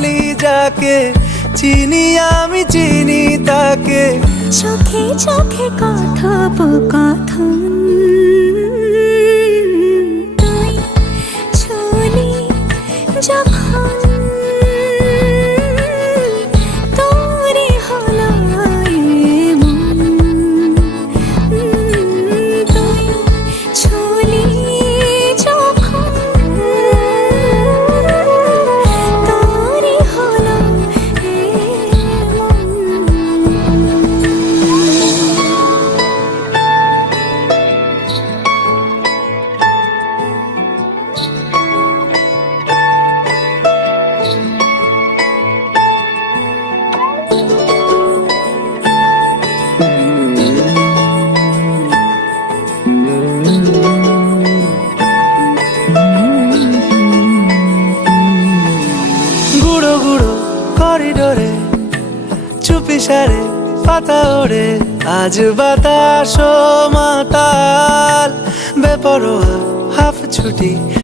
বলি যাকে, চিনি আমি চিনি তাকে। চোখে চোখে কথোপকথন, তুই ছুলি যখন তোরে হলো এমন, তুই ছুলি যখন তোরে হলো এমন। গুঁড়ো গুঁড়ো করিডোরে চুপি সারে পাতা ওড়ে, আজ বাতাস মাতাল বেপরোয়া হাফ ছুটি।